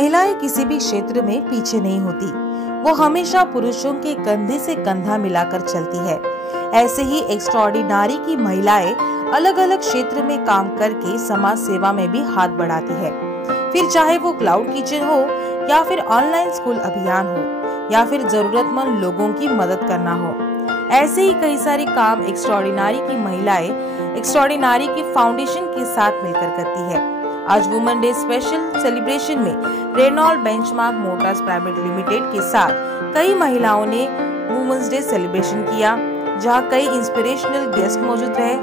महिलाएं किसी भी क्षेत्र में पीछे नहीं होती, वो हमेशा पुरुषों के कंधे से कंधा मिलाकर चलती है। ऐसे ही एक्स्ट्राऑर्डिनरी की महिलाएं अलग अलग क्षेत्र में काम करके समाज सेवा में भी हाथ बढ़ाती है। फिर चाहे वो क्लाउड किचन हो या फिर ऑनलाइन स्कूल अभियान हो या फिर जरूरतमंद लोगों की मदद करना हो, ऐसे ही कई सारे काम एक्स्ट्राऑर्डिनरी की महिलाएं एक्स्ट्राऑर्डिनरी की फाउंडेशन के साथ मिलकर करती है। आज वुमेन डे स्पेशल सेलिब्रेशन में Renault Benchmark Motors Private Limited के साथ कई महिलाओं ने वुमेन्स डे सेलिब्रेशन किया, जहां कई इंस्पिरेशनल गेस्ट मौजूद रहे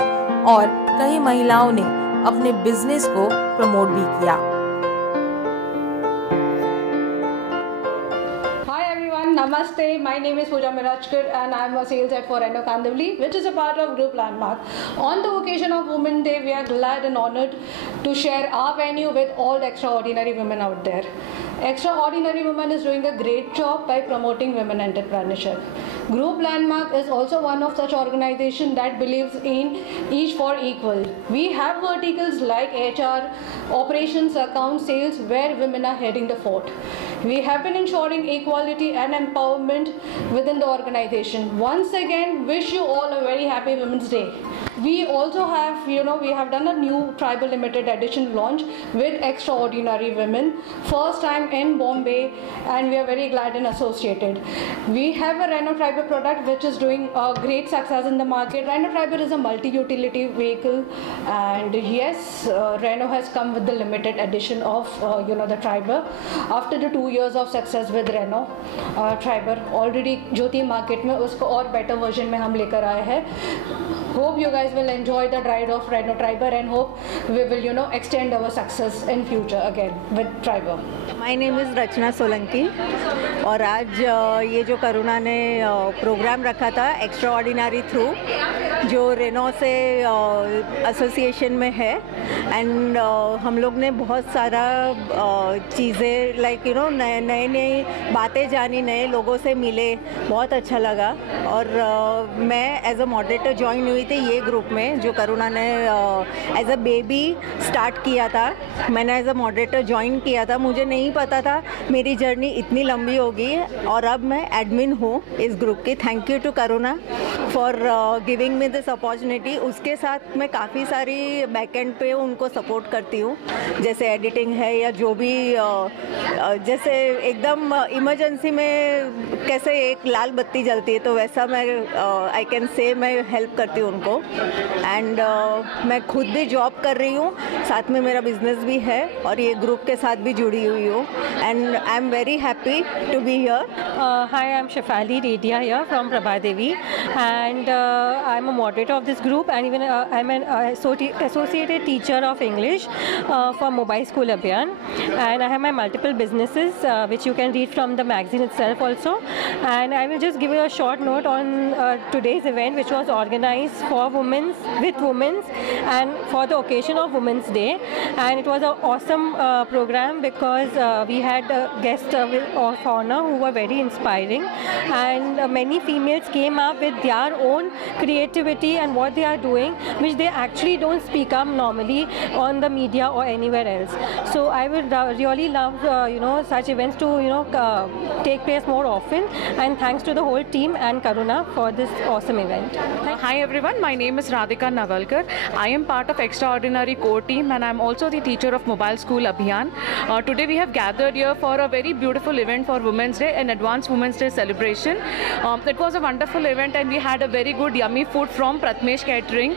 और कई महिलाओं ने अपने बिजनेस को प्रमोट भी किया। Namaste, my name is Pooja Mirajkar and I am a sales head for Renault Kandivali, which is a part of Group Landmark. On the occasion of Women's Day, we are glad and honored to share our venue with all the extraordinary women out there. Extraordinary Women is doing a great job by promoting women entrepreneurship. Group Landmark is also one of such organizations that believes in each for equal. We have verticals like HR, operations, accounts, sales, where women are heading the fort. We have been ensuring equality and empowerment within the organization. Once again, wish you all a very happy Women's Day. We also have, we have done a new Tribal Limited Edition launch with extraordinary women. First time in Bombay, and we are very glad and associated. We have a Renault Triber product which is doing a great success in the market. Renault Triber is a multi-utility vehicle, and yes, Renault has come with the limited edition of the Triber. After the 2 years of success with Renault Triber, already Jyoti market में उसको और better version में हम लेकर आए हैं. Hope you guys will enjoy the ride of Renault Triber and hope we will extend our success in future again with Triber. My name is रचना सोलंकी और आज ये जो करुणा ने प्रोग्राम रखा था एक्स्ट्रा ऑर्डिनरी थ्रू, जो रेनो से एसोसिएशन में है, एंड हम लोग ने बहुत सारा चीज़ें लाइक नई बातें जानी, नए लोगों से मिले, बहुत अच्छा लगा. और मैं एज अ मॉडरेटर ज्वाइन हुई थी ये ग्रुप में जो करुणा ने एज अ बेबी स्टार्ट किया था. मैंने एज अ मॉडरेटर ज्वाइन किया था, मुझे नहीं पता था मेरी जर्नी इतनी लंबी होगी और अब मैं एडमिन हूँ इस ग्रुप की. Thank you to Karuna for giving me this opportunity. उसके साथ मैं काफ़ी सारी बैकएंड पे उनको सपोर्ट करती हूँ, जैसे एडिटिंग है या जो भी जैसे एकदम इमरजेंसी में कैसे एक लाल बत्ती जलती है तो वैसा मैं आई कैन से मैं हेल्प करती हूँ उनको. एंड मैं खुद भी जॉब कर रही हूँ, साथ में मेरा बिजनेस भी है और ये ग्रुप के साथ भी जुड़ी हुई हूँ. And I am very happy to be here. Hi, I'm Shefali Redia here from Prabhadevi, and I'm a moderator of this group, and even I'm an associated teacher of English for Mobile School Abhiyan, and I have my multiple businesses which you can read from the magazine itself also. And I will just give you a short note on today's event, which was organized for with women and for the occasion of Women's Day, and it was an awesome program because we had guests of honor who were very inspiring, and many females came up with their own creativity and what they are doing, which they actually don't speak up normally on the media or anywhere else. So I would really love such events to take place more often, and thanks to the whole team and Karuna for this awesome event. Hi everyone, my name is Radhika Navalkar. I am part of Extraordinary core team and I am also the teacher of Mobile School Abhiyan. Today we have gathered here for a very beautiful event for Women's Day, an advanced Women's Day celebration. It was a wonderful event and we had a very good yummy food from Pratmesh Catering,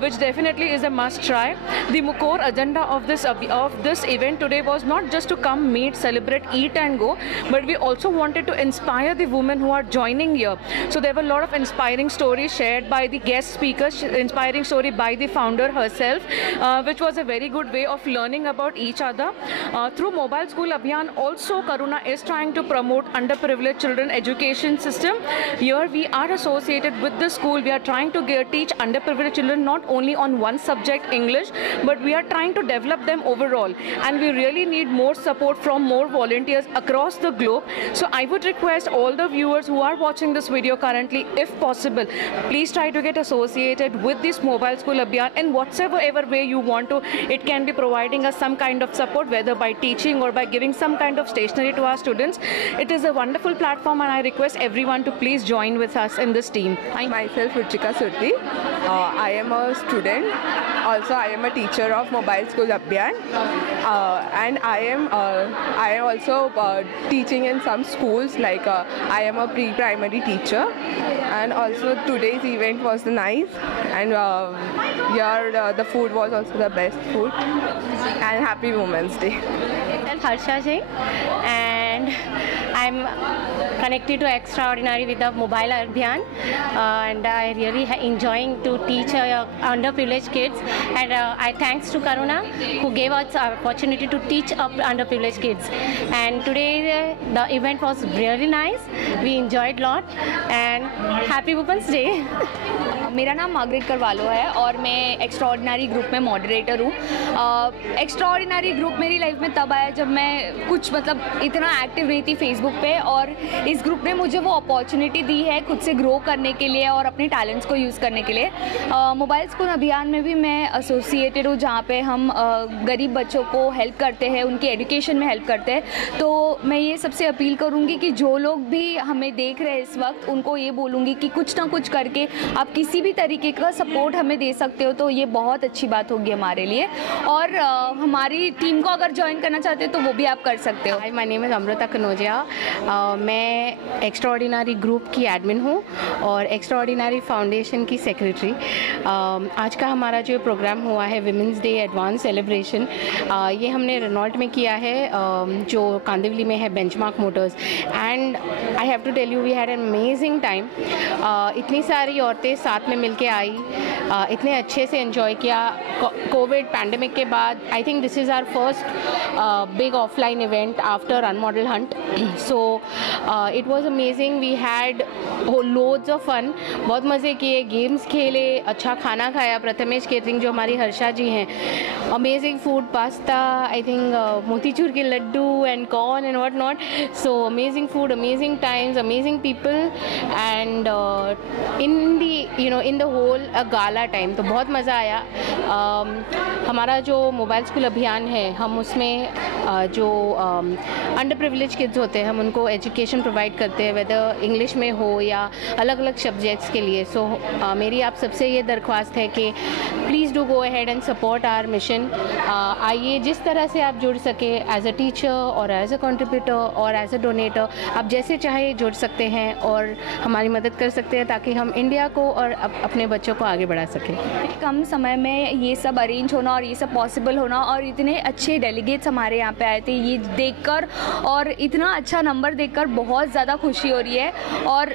which definitely is a must try. The core agenda of this event today was not just to come meet, celebrate, eat and go, but we also wanted to inspire the women who are joining here. So there were a lot of inspiring stories shared by the guest speakers, inspiring story by the founder herself, which was a very good way of learning about each other. Through Mobile School Abhiyan also Karuna is trying to promote underprivileged children education system. Here we are associated with the school. We are trying to teach underprivileged children not only on one subject, English, but we are trying to develop them overall. And we really need more support from more volunteers across the globe. So I would request all the viewers who are watching this video currently, if possible, please try to get associated with this Mobile School Abhiyan in whatsoever way you want to. It can be providing us some kind of support, whether by teaching or by giving some kind of stationery to our students. It is a wonderful platform, and I request everyone to please join with us in this team. Myself, Ruchika Surti. I am a student. Also, I am a teacher of Mobile School Abhiyan, and I am also teaching in some schools. Like I am a pre-primary teacher, and also today's event was nice, and here the food was also the best food. And happy Women's Day. I'm Harsha Jain, and I'm connected to Extraordinary with the Mobile Abhiyan, and I really enjoying to teach underprivileged kids, and I thanks to Karuna who gave us opportunity to teach underprivileged kids. And today the event was really nice. We enjoyed lot, and happy Women's Day. मेरा नाम Margaret Carvalho है और मैं extraordinary group में moderator हूँ। Extraordinary group मेरी life में तब आया जब मैं कुछ मतलब इतना एक्टिव रही थी फेसबुक पे, और इस ग्रुप ने मुझे वो अपॉर्चुनिटी दी है खुद से ग्रो करने के लिए और अपने टैलेंट्स को यूज़ करने के लिए। मोबाइल स्कूल अभियान में भी मैं एसोसिएटेड हूँ, जहाँ पे हम गरीब बच्चों को हेल्प करते हैं, उनकी एजुकेशन में हेल्प करते हैं। तो मैं ये सबसे अपील करूँगी कि जो लोग भी हमें देख रहे हैं इस वक्त, उनको ये बोलूँगी कि कुछ ना कुछ करके आप किसी भी तरीके का सपोर्ट हमें दे सकते हो, तो ये बहुत अच्छी बात होगी हमारे लिए। और हमारी टीम को अगर ज्वाइन करना चाहते हो तो वो भी आप कर सकते हो। My name is Amrita Kanojia. मैं एक्स्ट्राऑर्डिनरी ग्रुप की एडमिन हूँ और एक्स्ट्राऑर्डिनरी फाउंडेशन की सेक्रेटरी। आज का हमारा जो प्रोग्राम हुआ है विमेंस डे एडवांस सेलिब्रेशन, ये हमने रेनॉल्ट में किया है, जो कांदिवली में है, Benchmark Motors. And I have to tell you we had an amazing time. इतनी सारी औरतें साथ में मिलके आई, इतने अच्छे से एंजॉय किया। कोविड पैंडमिक के बाद I think this is our first big offline event after unmodel hunt. So it was amazing. We had loads of fun, बहुत मज़े किए, गेम्स खेले, अच्छा खाना खाया। प्रथमेश केटरिंग जो हमारी हर्षा जी हैं, amazing food, pasta, I think motichoor के laddoo and corn and what not. So amazing food, amazing times, amazing people, and in the whole a gala time. तो बहुत मज़ा आया। हमारा जो मोबाइल स्कूल अभियान है, हम उसमें जो अंडर प्रिविलेज किड्स होते हैं, हम उनको एजुकेशन प्रोवाइड करते हैं, वेदर इंग्लिश में हो या अलग अलग सब्जेक्ट्स के लिए। सो मेरी आप सबसे ये दरख्वास्त है कि please do go ahead and support our mission. आइए, जिस तरह से आप जुड़ सके, एज अ टीचर और एज अ कंट्रीब्यूटर और एज अ डोनेटर, आप जैसे चाहे जुड़ सकते हैं और हमारी मदद कर सकते हैं, ताकि हम इंडिया को और अपने बच्चों को आगे बढ़ा सकें। कम समय में ये सब अरेंज होना और ये सब पॉसिबल होना, और इतने अच्छे डेलीगेट्स हमारे यहाँ पे आए थे, ये देखकर और इतना अच्छा नंबर देखकर बहुत ज़्यादा खुशी हो रही है। और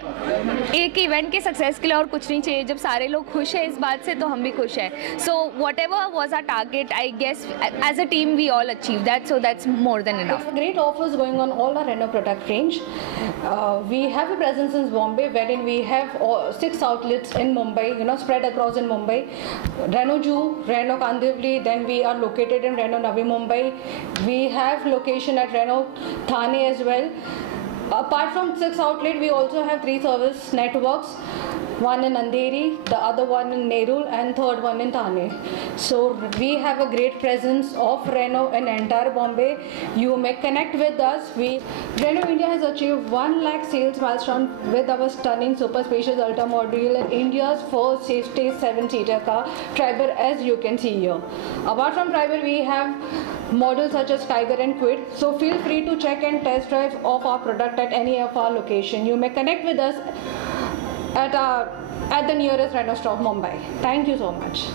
एक इवेंट के सक्सेस के लिए और कुछ नहीं चाहिए। जब सारे लोग खुश हैं इस बात से, तो हम भी खुश हैं। So whatever was our target, I guess as a team we all achieve that, so that's more than enough. Great offers going on all our Reno product range. We have a presence in Bombay, wherein we have 6 outlets in Mumbai, spread across in Mumbai. Reno Jew, Reno Kandivli, then we are located in Reno Navi Mumbai. We have location at Reno Thane as well. Apart from 6 outlets, we also have 3 service networks. One in Andheri, the other one in Nerul, and third one in Thane. So we have a great presence of Reno in entire Bombay. You may connect with us. Reno India has achieved 1 lakh sales milestone with our stunning super spacious Ultra module and India's first safety 7-seater car, Triber, as you can see here. Apart from Triber, we have models such as Tiger and Quid. So feel free to check and test drive of our product at any of our location. You may connect with us at the nearest Reno store, Mumbai. Thank you so much.